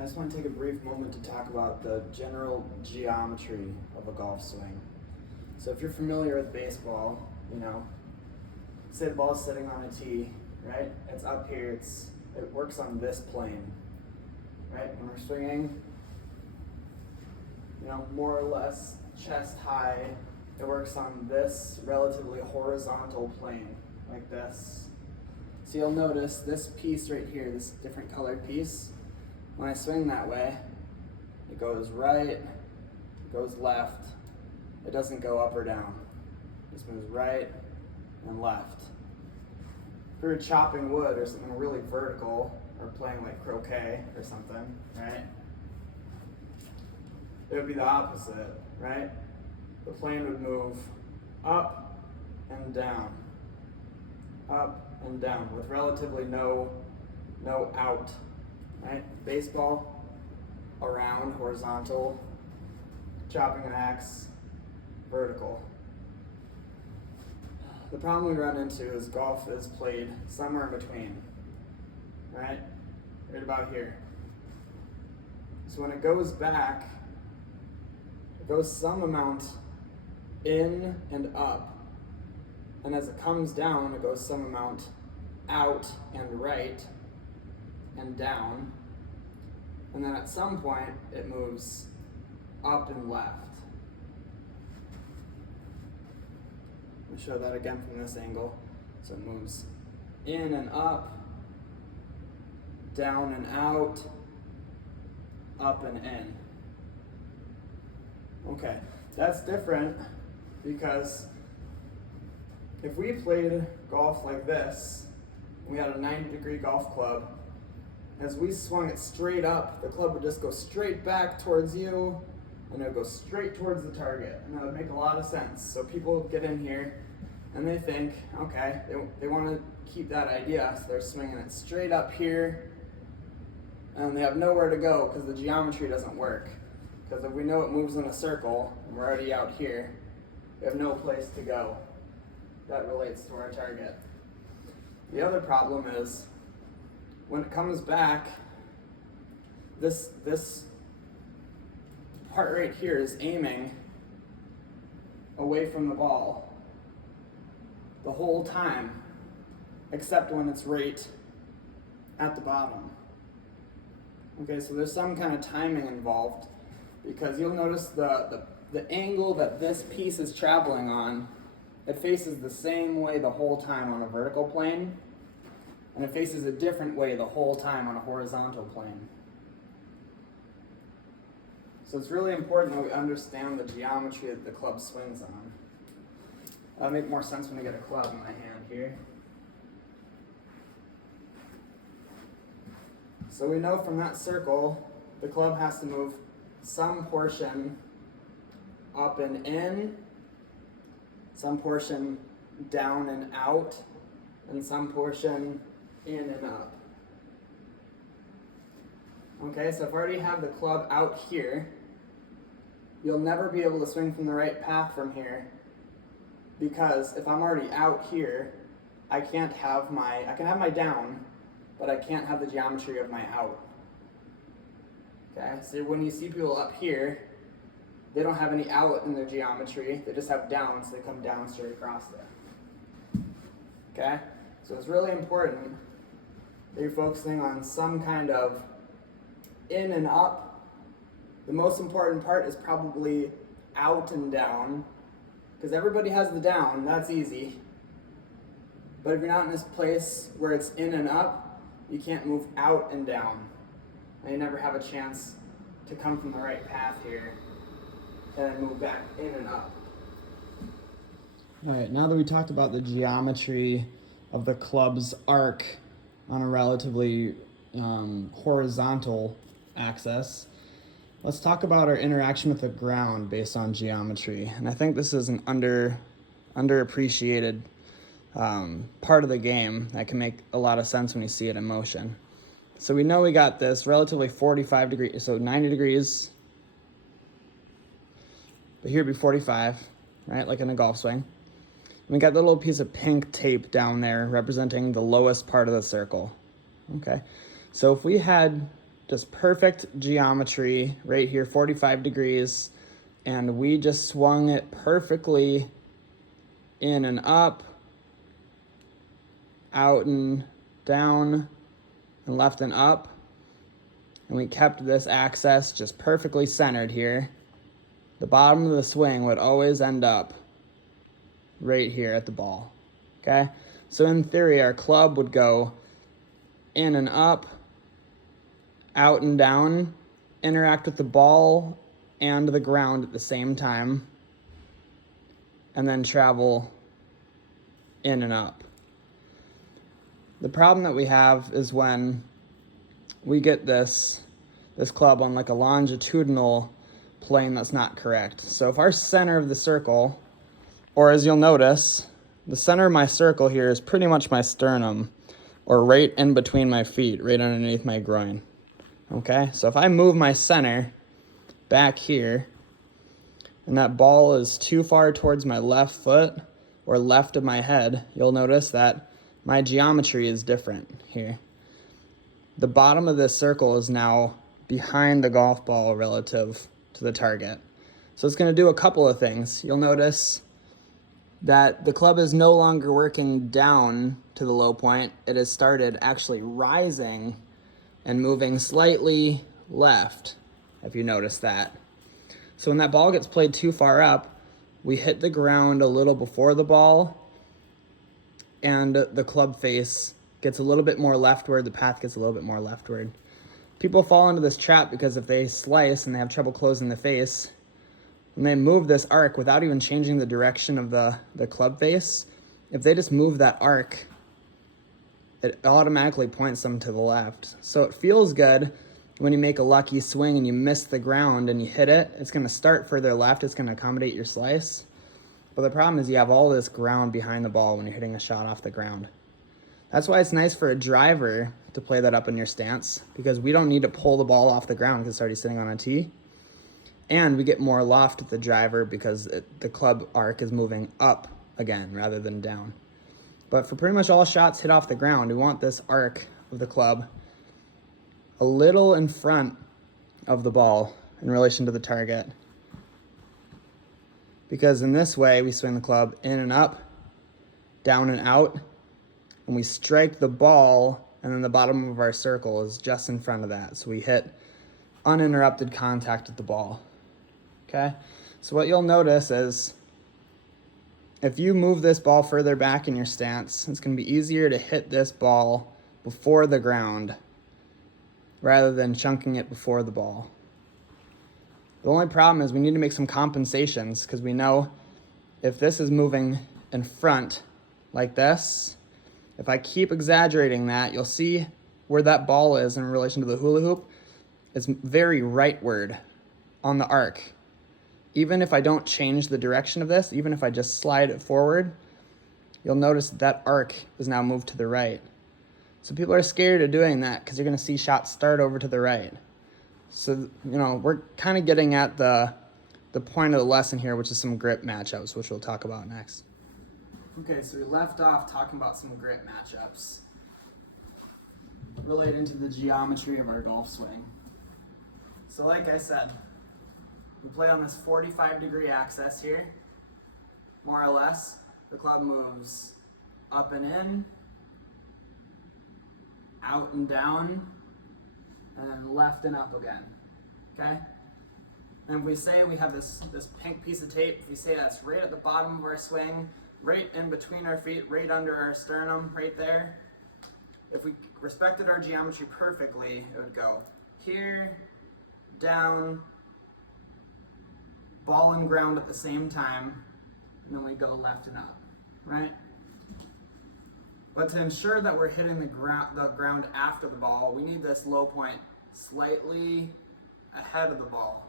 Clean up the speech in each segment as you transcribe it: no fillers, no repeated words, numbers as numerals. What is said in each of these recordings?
I just want to take a brief moment to talk about the general geometry of a golf swing. So if you're familiar with baseball, say the ball's sitting on a tee, right? It's up here, it works on this plane, right? When we're swinging, more or less chest high, it works on this relatively horizontal plane, like this. So you'll notice this piece right here, this different colored piece, when I swing that way, it goes right, it goes left, it doesn't go up or down. It just moves right and left. If we were chopping wood or something really vertical, or playing like croquet or something, right? It would be the opposite, right? The plane would move up and down with relatively no out, right? Baseball, around, horizontal, chopping an axe, vertical. The problem we run into is golf is played somewhere in between, right? Right about here. So when it goes back, it goes some amount in and up. And as it comes down, it goes some amount out and right and down. And then at some point, it moves up and left. Let me show that again from this angle. So it moves in and up, down and out, up and in. Okay, that's different because if we played golf like this, we had a 90-degree golf club, as we swung it straight up, the club would just go straight back towards you, and it would go straight towards the target. And that would make a lot of sense. So people get in here, and they think, okay, they want to keep that idea, so they're swinging it straight up here, and they have nowhere to go because the geometry doesn't work. Because if we know it moves in a circle, and we're already out here, we have no place to go. That relates to our target. The other problem is, when it comes back, this part right here is aiming away from the ball the whole time, except when it's right at the bottom. Okay, so there's some kind of timing involved, because you'll notice the angle that this piece is traveling on, it faces the same way the whole time on a vertical plane, and it faces a different way the whole time on a horizontal plane. So it's really important that we understand the geometry that the club swings on. That'll make more sense when I get a club in my hand here. So we know from that circle, the club has to move some portion up and in, some portion down and out, and some portion in and up. Okay, so if I already have the club out here, you'll never be able to swing from the right path from here, because if I'm already out here, I can have my down, but I can't have the geometry of my out. Okay, so when you see people up here, they don't have any out in their geometry, they just have down, so they come down straight across there. Okay, so it's really important that you're focusing on some kind of in and up. The most important part is probably out and down, because everybody has the down, that's easy. But if you're not in this place where it's in and up, you can't move out and down. And you never have a chance to come from the right path here and then move back in and up. All right, now that we talked about the geometry of the club's arc on a relatively horizontal axis, let's talk about our interaction with the ground based on geometry. And I think this is an underappreciated part of the game that can make a lot of sense when you see it in motion. So we know we got this relatively 45 degrees, so 90 degrees, but here would be 45, right, like in a golf swing. And we got the little piece of pink tape down there representing the lowest part of the circle. Okay, so if we had just perfect geometry right here, 45 degrees. And we just swung it perfectly in and up, out and down, and left and up. And we kept this axis just perfectly centered here. The bottom of the swing would always end up right here at the ball, okay? So in theory, our club would go in and up, out and down, interact with the ball and the ground at the same time, and then travel in and up. The problem that we have is when we get this club on like a longitudinal plane that's not correct. So if our center of the circle, or as you'll notice, the center of my circle here is pretty much my sternum, or right in between my feet, right underneath my groin. Okay, so if I move my center back here, and that ball is too far towards my left foot or left of my head, you'll notice that my geometry is different here. The bottom of this circle is now behind the golf ball relative to the target. So it's going to do a couple of things. You'll notice that the club is no longer working down to the low point. It has started actually rising and moving slightly left, if you notice that. So when that ball gets played too far up, we hit the ground a little before the ball, and the club face gets a little bit more leftward, the path gets a little bit more leftward. People fall into this trap because if they slice and they have trouble closing the face, when they move this arc without even changing the direction of the club face, if they just move that arc, it automatically points them to the left. So it feels good when you make a lucky swing and you miss the ground and you hit it. It's going to start further left. It's going to accommodate your slice. But the problem is you have all this ground behind the ball when you're hitting a shot off the ground. That's why it's nice for a driver to play that up in your stance, because we don't need to pull the ball off the ground because it's already sitting on a tee. And we get more loft with the driver because the club arc is moving up again rather than down. But for pretty much all shots hit off the ground, we want this arc of the club a little in front of the ball in relation to the target. Because in this way, we swing the club in and up, down and out, and we strike the ball, and then the bottom of our circle is just in front of that. So we hit uninterrupted contact with the ball. Okay? So what you'll notice is if you move this ball further back in your stance, it's going to be easier to hit this ball before the ground rather than chunking it before the ball. The only problem is we need to make some compensations, because we know if this is moving in front like this, if I keep exaggerating that, you'll see where that ball is in relation to the hula hoop. It's very rightward on the arc. Even if I don't change the direction of this, even if I just slide it forward, you'll notice that arc is now moved to the right. So people are scared of doing that because you're going to see shots start over to the right. So, we're kind of getting at the point of the lesson here, which is some grip matchups, which we'll talk about next. Okay, so we left off talking about some grip matchups relating to the geometry of our golf swing. So like I said, we play on this 45-degree axis here, more or less. The club moves up and in, out and down, and then left and up again, okay? And if we say we have this pink piece of tape, if we say that's right at the bottom of our swing, right in between our feet, right under our sternum, right there, if we respected our geometry perfectly, it would go here, down, ball and ground at the same time, and then we go left and up, right? But to ensure that we're hitting the ground after the ball, we need this low point slightly ahead of the ball.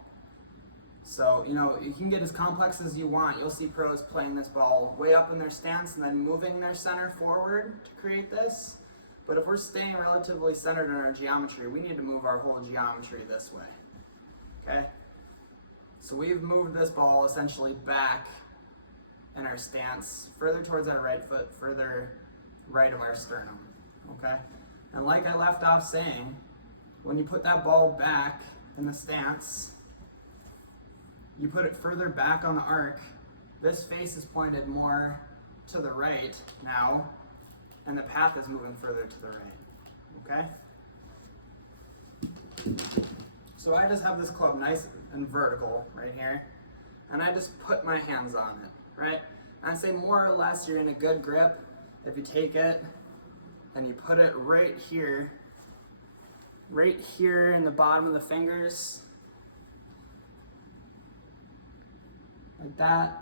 So, you can get as complex as you want. You'll see pros playing this ball way up in their stance and then moving their center forward to create this. But if we're staying relatively centered in our geometry, we need to move our whole geometry this way, okay? So we've moved this ball essentially back in our stance, further towards our right foot, further right of our sternum, okay? And like I left off saying, when you put that ball back in the stance, you put it further back on the arc. This face is pointed more to the right now, and the path is moving further to the right, okay? So I just have this club nice and vertical right here, and I just put my hands on it, right? And I say more or less you're in a good grip if you take it and you put it right here in the bottom of the fingers, like that,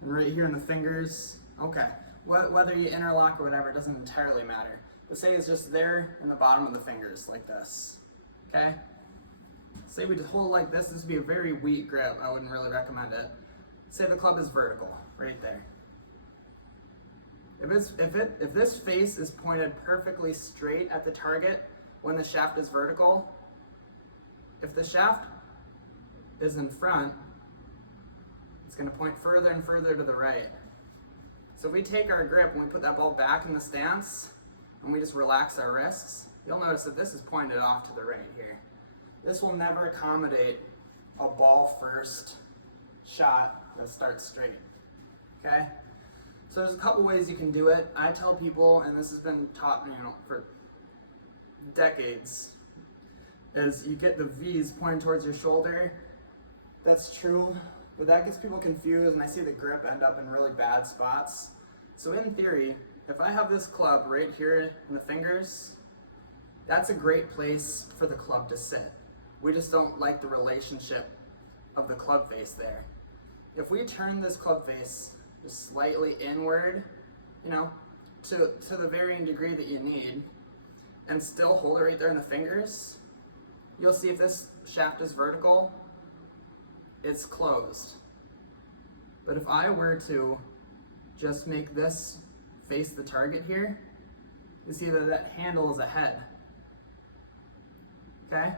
and right here in the fingers. Okay, whether you interlock or whatever, it doesn't entirely matter. But say it's just there in the bottom of the fingers, like this, okay? Say we just hold it like this would be a very weak grip, I wouldn't really recommend it. Say the club is vertical, right there. If this face is pointed perfectly straight at the target when the shaft is vertical, if the shaft is in front, it's going to point further and further to the right. So if we take our grip and we put that ball back in the stance and we just relax our wrists, you'll notice that this is pointed off to the right here. This will never accommodate a ball first shot that starts straight, okay? So there's a couple ways you can do it. I tell people, and this has been taught, for decades, is you get the V's pointing towards your shoulder. That's true, but that gets people confused, and I see the grip end up in really bad spots. So in theory, if I have this club right here in the fingers, that's a great place for the club to sit. We just don't like the relationship of the club face there. If we turn this club face just slightly inward, to the varying degree that you need, and still hold it right there in the fingers, you'll see if this shaft is vertical, it's closed. But if I were to just make this face the target here, you see that handle is ahead, okay?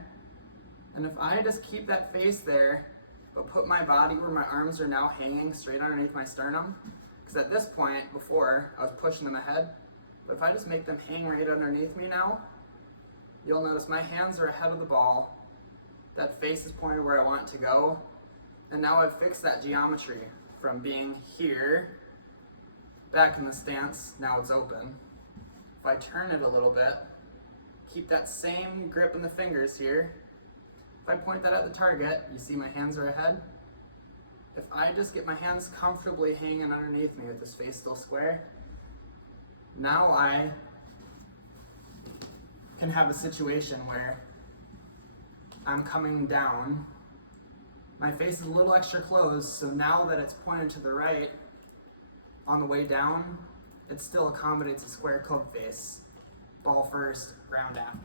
And if I just keep that face there, but put my body where my arms are now hanging straight underneath my sternum, because at this point, before, I was pushing them ahead, but if I just make them hang right underneath me now, you'll notice my hands are ahead of the ball, that face is pointed where I want it to go, and now I've fixed that geometry from being here, back in the stance, now it's open. If I turn it a little bit, keep that same grip in the fingers here, if I point that at the target, you see my hands are ahead. If I just get my hands comfortably hanging underneath me with this face still square, now I can have a situation where I'm coming down, my face is a little extra closed, so now that it's pointed to the right on the way down, it still accommodates a square club face. Ball first, ground after.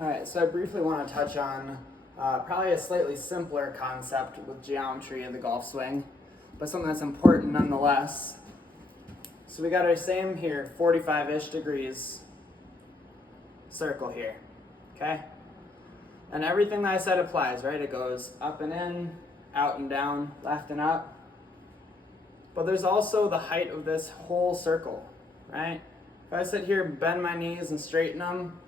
All right, so I briefly want to touch on probably a slightly simpler concept with geometry of the golf swing, but something that's important nonetheless. So we got our same here, 45-ish degrees circle here, okay? And everything that I said applies, right? It goes up and in, out and down, left and up. But there's also the height of this whole circle, right? If I sit here, bend my knees and straighten them,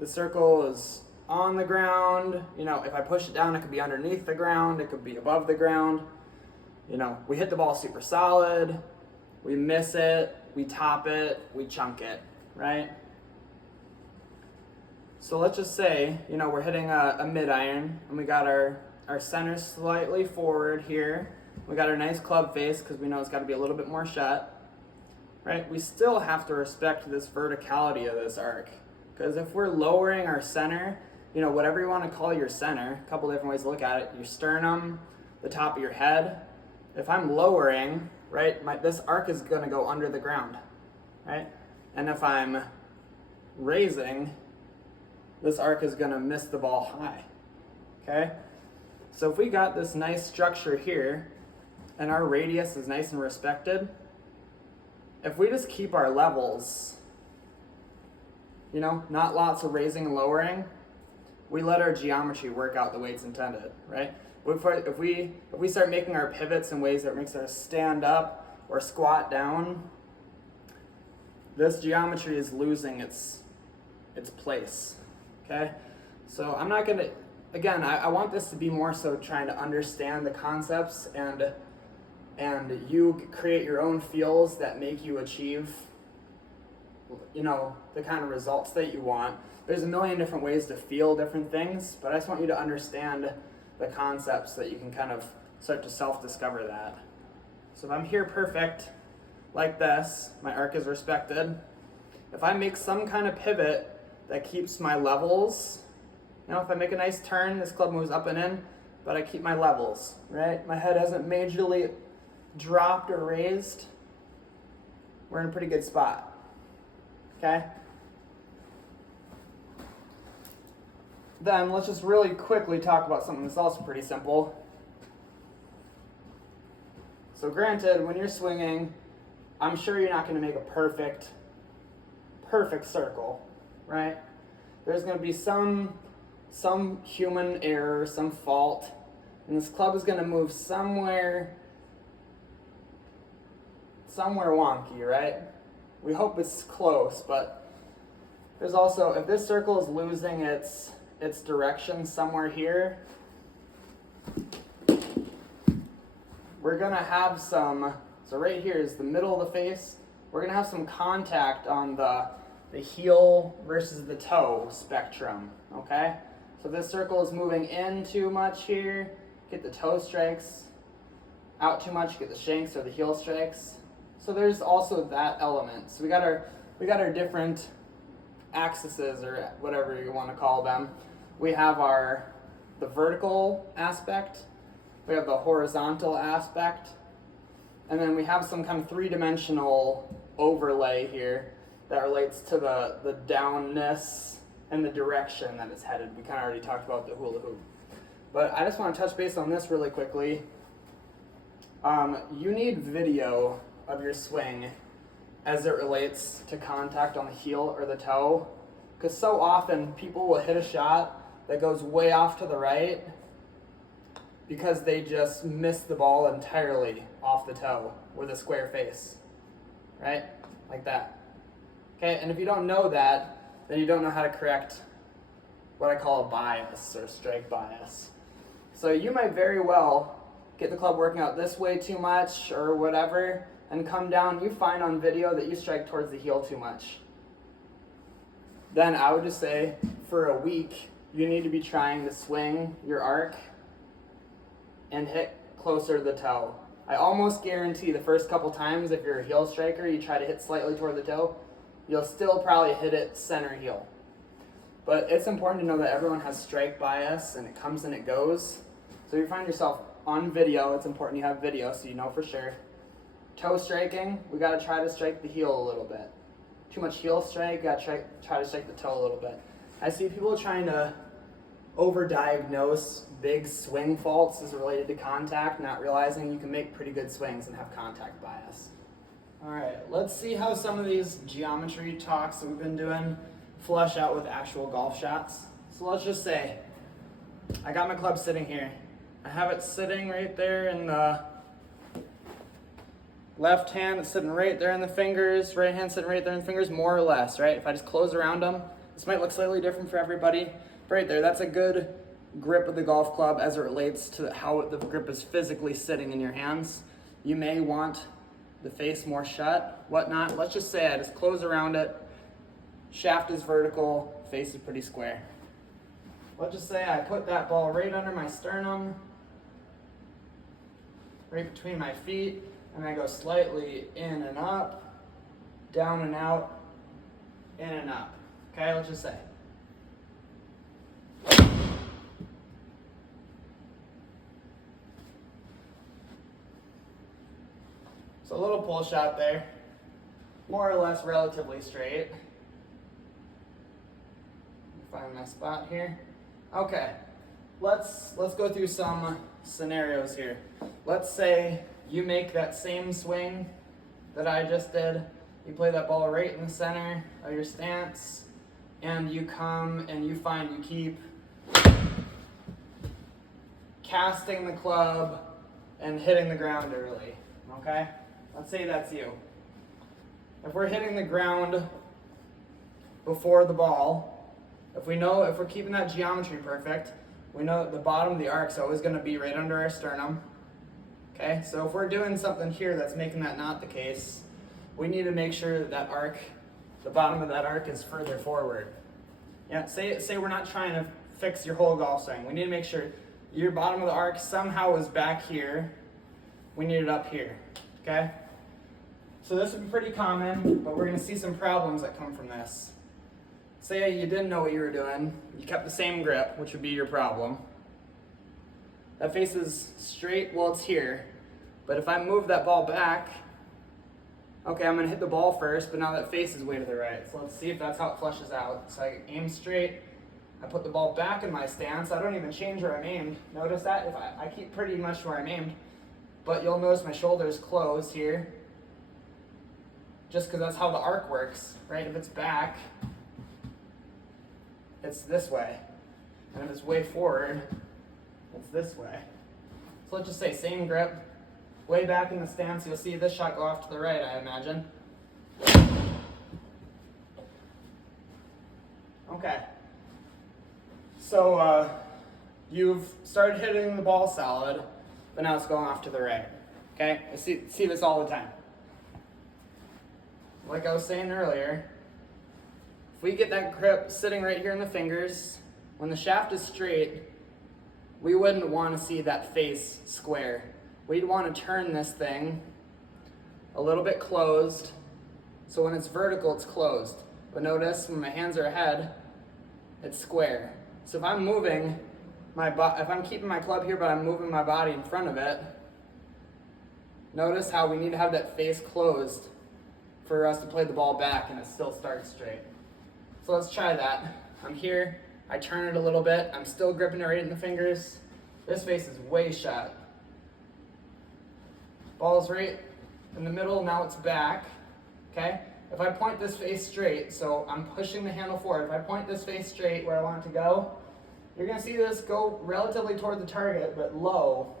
the circle is on the ground. If I push it down, it could be underneath the ground, it could be above the ground. We hit the ball super solid, we miss it, we top it, we chunk it, right? So let's just say, we're hitting a mid-iron, and we got our center slightly forward here. We got our nice club face, because we know it's got to be a little bit more shut, right? We still have to respect this verticality of this arc. Because if we're lowering our center, whatever you want to call your center, a couple different ways to look at it, your sternum, the top of your head, if I'm lowering, right, this arc is going to go under the ground, right? And if I'm raising, this arc is going to miss the ball high, okay? So if we got this nice structure here, and our radius is nice and respected, if we just keep our levels, not lots of raising and lowering, we let our geometry work out the way it's intended, right? If we start making our pivots in ways that makes us stand up or squat down, this geometry is losing its its place, okay? So I'm not gonna, again, I want this to be more so trying to understand the concepts and you create your own feels that make you achieve, you know, the kind of results that you want. There's a million different ways to feel different things, but I just want you to understand the concepts so that you can kind of start to self-discover that. So if I'm here perfect, like this, my arc is respected. If I make some kind of pivot that keeps my levels, you know, if I make a nice turn, this club moves up and in, but I keep my levels, right? My head hasn't majorly dropped or raised, we're in a pretty good spot, okay? Then let's just really quickly talk about something that's also pretty simple. So granted, when you're swinging, I'm sure you're not going to make a perfect circle, right? There's going to be some human error, some fault, and this club is going to move somewhere wonky, right? We hope it's close, but there's also, if this circle is losing its direction somewhere here, we're gonna have some, so right here is the middle of the face, we're gonna have some contact on the heel versus the toe spectrum, okay? So if this circle is moving in too much here, get the toe strikes, out too much, get the shanks or the heel strikes. So there's also that element. So we got our different axes or whatever you want to call them. We have the vertical aspect, we have the horizontal aspect, and then we have some kind of three-dimensional overlay here that relates to the downness and the direction that it's headed. We kind of already talked about the hula hoop. But I just want to touch base on this really quickly. You need video of your swing as it relates to contact on the heel or the toe, because so often people will hit a shot that goes way off to the right because they just missed the ball entirely off the toe with a square face, right? Like that. Okay, and if you don't know that, then you don't know how to correct what I call a bias or strike bias. So you might very well get the club working out this way too much or whatever, and come down, you find on video that you strike towards the heel too much. Then I would just say, for a week, you need to be trying to swing your arc and hit closer to the toe. I almost guarantee the first couple times, if you're a heel striker, you try to hit slightly toward the toe, you'll still probably hit it center heel. But it's important to know that everyone has strike bias, and it comes and it goes. So if you find yourself on video, it's important you have video so you know for sure. Toe striking, we got to try to strike the heel a little bit. Too much heel strike, got to try to strike the toe a little bit. I see people trying to overdiagnose big swing faults as related to contact, not realizing you can make pretty good swings and have contact bias. All right, let's see how some of these geometry talks that we've been doing flush out with actual golf shots. So let's just say I got my club sitting here. I have it sitting right there in the left hand, it's sitting right there in the fingers, right hand sitting right there in the fingers, more or less, right? If I just close around them, this might look slightly different for everybody. But right there, that's a good grip of the golf club as it relates to how the grip is physically sitting in your hands. You may want the face more shut, whatnot. Let's just say I just close around it, shaft is vertical, face is pretty square. Let's just say I put that ball right under my sternum, right between my feet, and I go slightly in and up, down and out, in and up. Okay, let's just say. So a little pull shot there, more or less relatively straight. Find my spot here. Okay, let's go through some scenarios here. Let's say you make that same swing that I just did. You play that ball right in the center of your stance, and you come and you find you keep casting the club and hitting the ground early, okay? Let's say that's you. If we're hitting the ground before the ball, if we're keeping that geometry perfect, we know the bottom of the arc is always going to be right under our sternum. Okay, so if we're doing something here that's making that not the case, we need to make sure that arc, the bottom of that arc is further forward. Yeah, say we're not trying to fix your whole golf swing. We need to make sure your bottom of the arc somehow is back here. We need it up here, okay? So this would be pretty common, but we're gonna see some problems that come from this. Say you didn't know what you were doing, you kept the same grip, which would be your problem. That face is straight, well it's here, but if I move that ball back, okay, I'm gonna hit the ball first, but now that face is way to the right. So let's see if that's how it flushes out. So I aim straight, I put the ball back in my stance, I don't even change where I'm aimed. Notice that, if I keep pretty much where I'm aimed, but you'll notice my shoulders close here, just because that's how the arc works, right? If it's back, it's this way. And if it's way forward, it's this way. So let's just say same grip, way back in the stance, you'll see this shot go off to the right, I imagine. Okay. So you've started hitting the ball solid, but now it's going off to the right. Okay? I see this all the time. Like I was saying earlier, if we get that grip sitting right here in the fingers, when the shaft is straight, we wouldn't want to see that face square. We'd want to turn this thing a little bit closed, so when it's vertical, it's closed. But notice when my hands are ahead, it's square. So if I'm moving if I'm keeping my club here, but I'm moving my body in front of it, notice how we need to have that face closed for us to play the ball back and it still starts straight. So let's try that. I'm here, I turn it a little bit, I'm still gripping it right in the fingers. This face is way shut. Ball's right in the middle, now it's back, okay? If I point this face straight, so I'm pushing the handle forward, if I point this face straight where I want it to go, you're gonna see this go relatively toward the target, but low.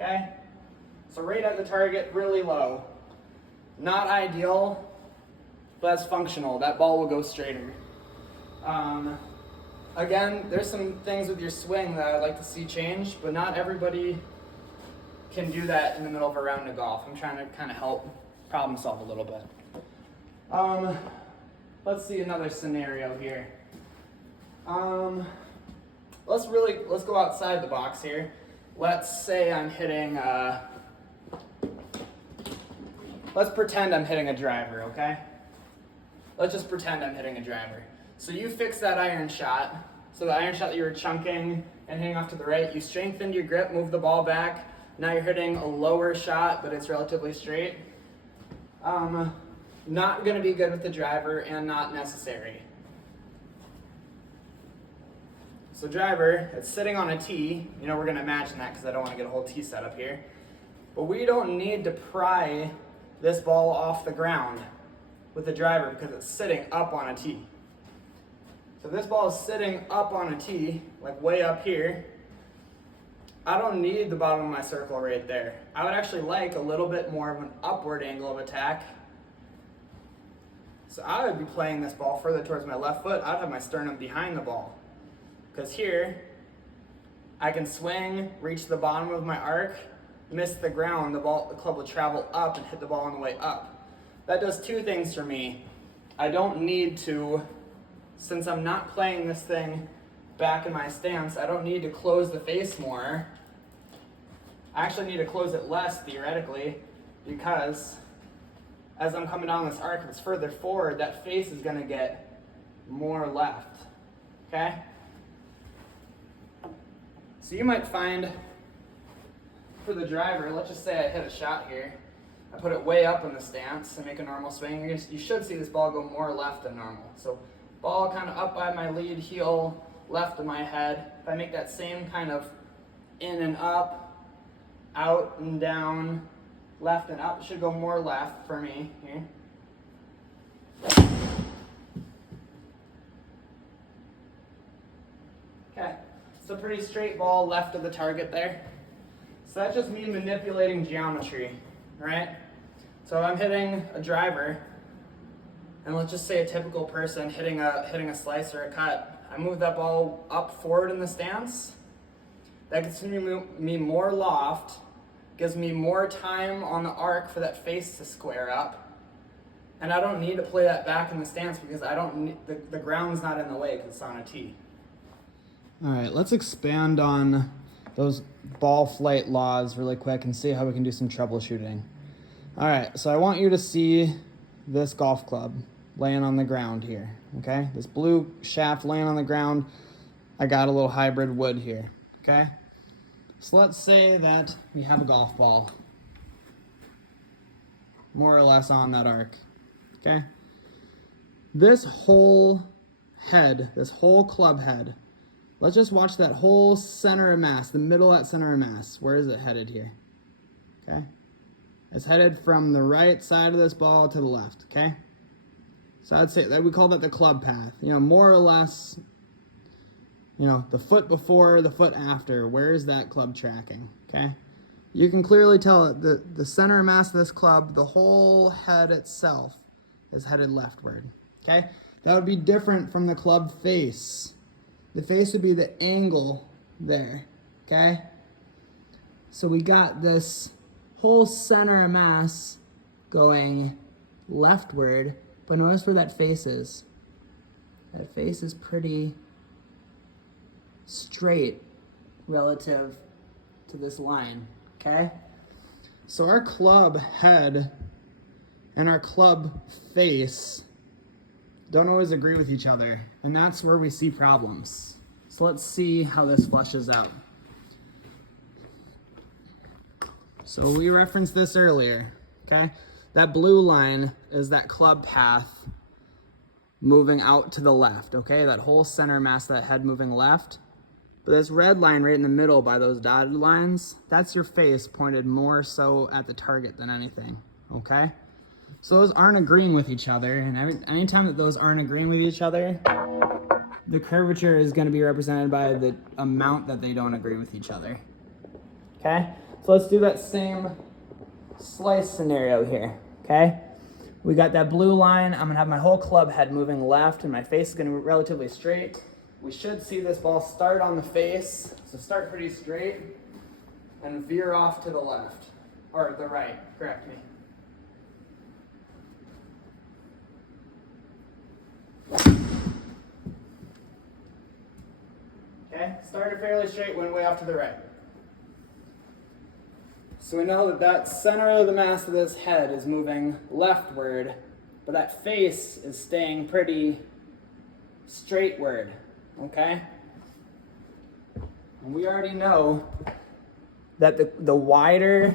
Okay? So right at the target, really low. Not ideal, but that's functional. That ball will go straighter. Again, there's some things with your swing that I'd like to see change, but not everybody can do that in the middle of a round of golf. I'm trying to kind of help problem solve a little bit. Let's see another scenario here. Let's go outside the box here. Let's say I'm hitting, let's pretend I'm hitting a driver, okay? Let's just pretend I'm hitting a driver. So you fix that iron shot. So the iron shot that you were chunking and hitting off to the right, you strengthened your grip, moved the ball back. Now you're hitting a lower shot, but it's relatively straight. Not gonna be good with the driver and not necessary. So driver, it's sitting on a tee. You know, we're gonna imagine that because I don't wanna get a whole tee set up here. But we don't need to pry this ball off the ground with the driver because it's sitting up on a tee. So this ball is sitting up on a tee, like way up here. I don't need the bottom of my circle right there. I would actually like a little bit more of an upward angle of attack. So I would be playing this ball further towards my left foot. I'd have my sternum behind the ball. Because here, I can swing, reach the bottom of my arc, miss the ground, the club will travel up and hit the ball on the way up. That does two things for me. I don't need to, since I'm not playing this thing back in my stance, I don't need to close the face more. I actually need to close it less, theoretically, because as I'm coming down this arc, if it's further forward, that face is gonna get more left, okay? So you might find, for the driver, let's just say I hit a shot here, I put it way up in the stance and make a normal swing, you should see this ball go more left than normal. So ball kind of up by my lead heel, left of my head. If I make that same kind of in and up, out and down, left and up, it should go more left for me here. Okay, so pretty straight ball left of the target there. So that's just me manipulating geometry. right? So if I'm hitting a driver, and let's just say a typical person hitting a slice or a cut, I move that ball up forward in the stance. That gets me more loft, gives me more time on the arc for that face to square up, and I don't need to play that back in the stance because I don't need, the ground's not in the way because it's on a tee. All right, let's expand on those ball flight laws really quick and see how we can do some troubleshooting. All right, so I want you to see this golf club laying on the ground here, okay? This blue shaft laying on the ground. I got a little hybrid wood here, okay? So let's say that we have a golf ball, more or less on that arc, okay? This whole head, this whole club head, let's just watch that whole center of mass, the middle of that center of mass. Where is it headed here? Okay? It's headed from the right side of this ball to the left, okay? So I'd say that we call that the club path. You know, more or less, you know, the foot before, the foot after. Where is that club tracking, okay? You can clearly tell the center of mass of this club, the whole head itself is headed leftward, okay? That would be different from the club face. The face would be the angle there, okay? So we got this whole center of mass going leftward, but notice where that face is. That face is pretty straight relative to this line, okay? So our club head and our club face don't always agree with each other, and that's where we see problems. So let's see how this flushes out. So we referenced this earlier, okay? That blue line is that club path moving out to the left, okay? That whole center mass of that head moving left. But this red line right in the middle by those dotted lines, that's your face pointed more so at the target than anything, okay? So those aren't agreeing with each other, and anytime that those aren't agreeing with each other, the curvature is going to be represented by the amount that they don't agree with each other. Okay? So let's do that same slice scenario here, okay? We got that blue line. I'm going to have my whole club head moving left, and my face is going to be relatively straight. We should see this ball start on the face, so start pretty straight, and veer off to the left, or the right, correct me. Okay, started fairly straight, went way off to the right. So we know that that center of the mass of this head is moving leftward, but that face is staying pretty straightward, okay? And we already know that the wider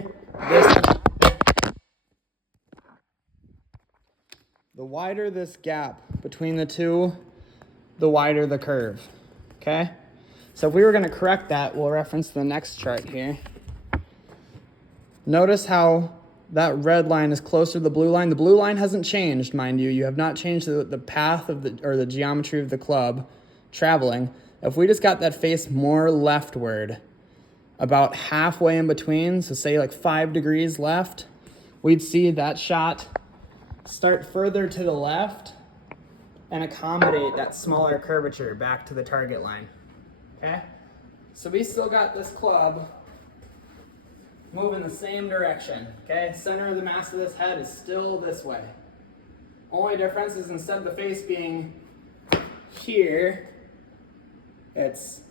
this gap between the two, the wider the curve, okay? So if we were going to correct that, we'll reference the next chart here. Notice how that red line is closer to the blue line. The blue line hasn't changed, mind you. You have not changed the path of the geometry of the club traveling. If we just got that face more leftward, about halfway in between, so say like 5 degrees left, we'd see that shot start further to the left and accommodate that smaller curvature back to the target line. Okay? So we still got this club moving the same direction. Okay? Center of the mass of this head is still this way. Only difference is instead of the face being here, it's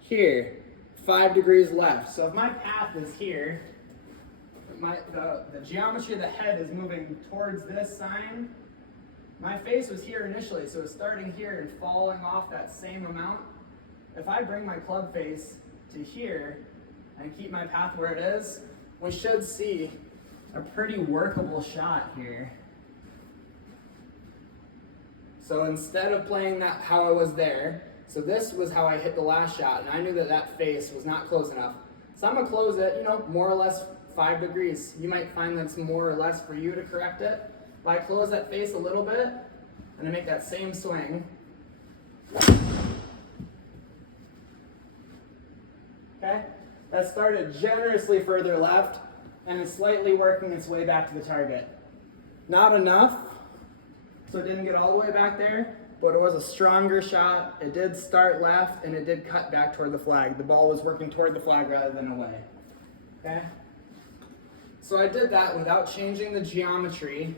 here, 5 degrees left. So if my path is here, the geometry of the head is moving towards this sign. My face was here initially, so it's starting here and falling off that same amount. If I bring my club face to here and keep my path where it is, we should see a pretty workable shot here. So instead of playing that how I was there, so this was how I hit the last shot, and I knew that that face was not close enough. So I'm gonna close it, more or less 5 degrees. You might find that it's more or less for you to correct it. If I close that face a little bit, and I make that same swing. Okay, that started generously further left, and it's slightly working its way back to the target. Not enough, so it didn't get all the way back there, but it was a stronger shot. It did start left, and it did cut back toward the flag. The ball was working toward the flag rather than away. Okay? So I did that without changing the geometry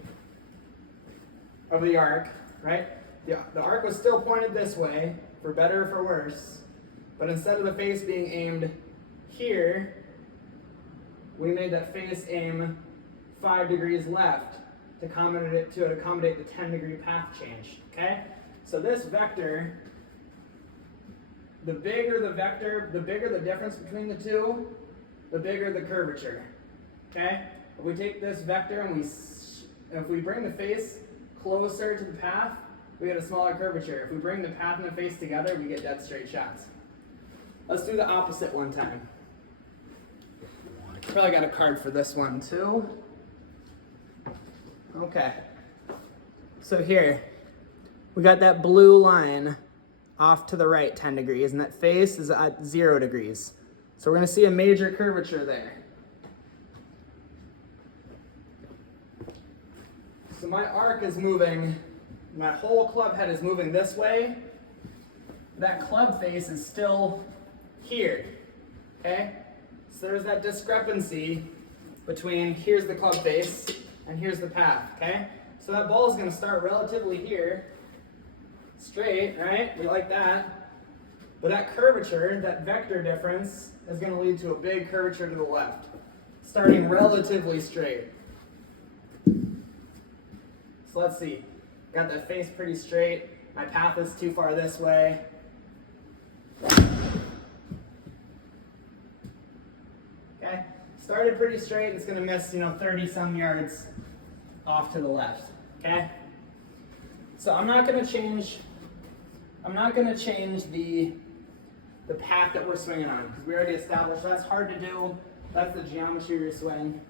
of the arc, right? The arc was still pointed this way, for better or for worse, but instead of the face being aimed here, we made that face aim 5 degrees left to accommodate the 10-degree path change, okay? So this vector, the bigger the difference between the two, the bigger the curvature, okay? If we take this vector and if we bring the face closer to the path, we get a smaller curvature. If we bring the path and the face together, we get dead straight shots. Let's do the opposite one time. Probably got a card for this one too. Okay. So here, we got that blue line off to the right 10 degrees, and that face is at 0 degrees. So we're gonna see a major curvature there. So my arc is moving, my whole club head is moving this way. That club face is still here, okay? So there's that discrepancy between here's the club face and here's the path, okay? So that ball is gonna start relatively here, straight, right? We like that. But that curvature, that vector difference, is gonna lead to a big curvature to the left, starting relatively straight. So let's see. Got that face pretty straight. My path is too far this way. Okay, started pretty straight. It's gonna miss, 30 some yards off to the left. Okay, so I'm not gonna change the path that we're swinging on because we already established that's hard to do. That's the geometry of your swing.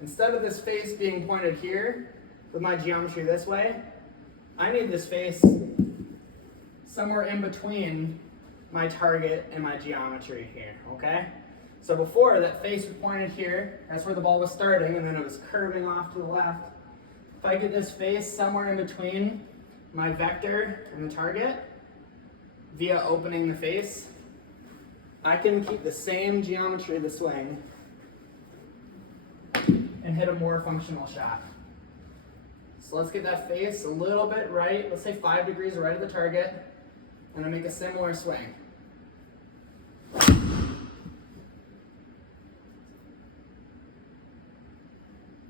Instead of this face being pointed here with my geometry this way, I need this face somewhere in between my target and my geometry here, okay? So before, that face was pointed here, that's where the ball was starting, and then it was curving off to the left. If I get this face somewhere in between my vector and the target, via opening the face, I can keep the same geometry of the swing and hit a more functional shot. So let's get that face a little bit right, let's say 5 degrees right of the target, and I make a similar swing.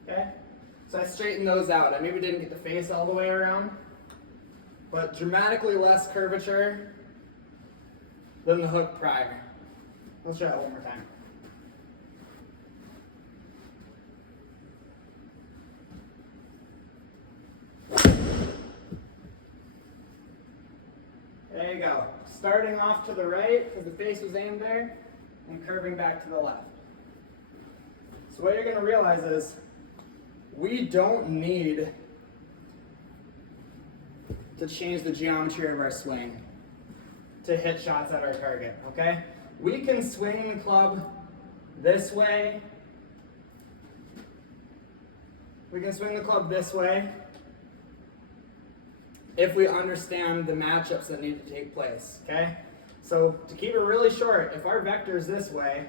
Okay, so I straightened those out. I maybe didn't get the face all the way around, but dramatically less curvature than the hook prior. Let's try that one more time. There you go. Starting off to the right because the face was aimed there and curving back to the left. So what you're going to realize is we don't need to change the geometry of our swing to hit shots at our target, okay? We can swing the club this way. We can swing the club this way if we understand the matchups that need to take place, okay? So to keep it really short, if our vector is this way,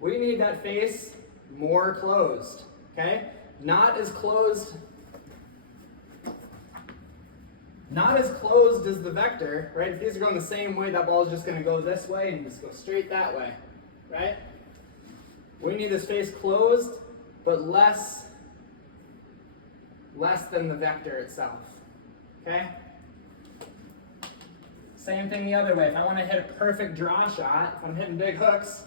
we need that face more closed, okay? Not as closed as the vector, right? If these are going the same way, that ball is just going to go this way and just go straight that way, right? We need this face closed, but less than the vector itself, okay? Same thing the other way. If I want to hit a perfect draw shot, if I'm hitting big hooks,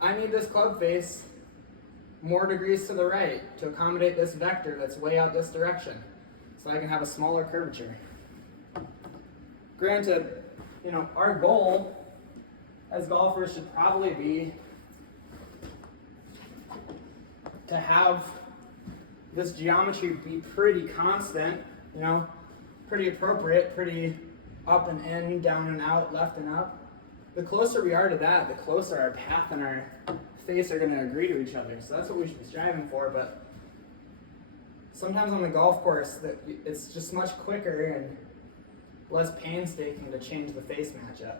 I need this club face more degrees to the right to accommodate this vector that's way out this direction, so I can have a smaller curvature. Granted, our goal as golfers should probably be to have this geometry be pretty constant, pretty appropriate, pretty up and in, down and out, left and up. the closer we are to that, the closer our path and our face are going to agree to each other. So that's what we should be striving for. But sometimes on the golf course, it's just much quicker and less painstaking to change the face matchup.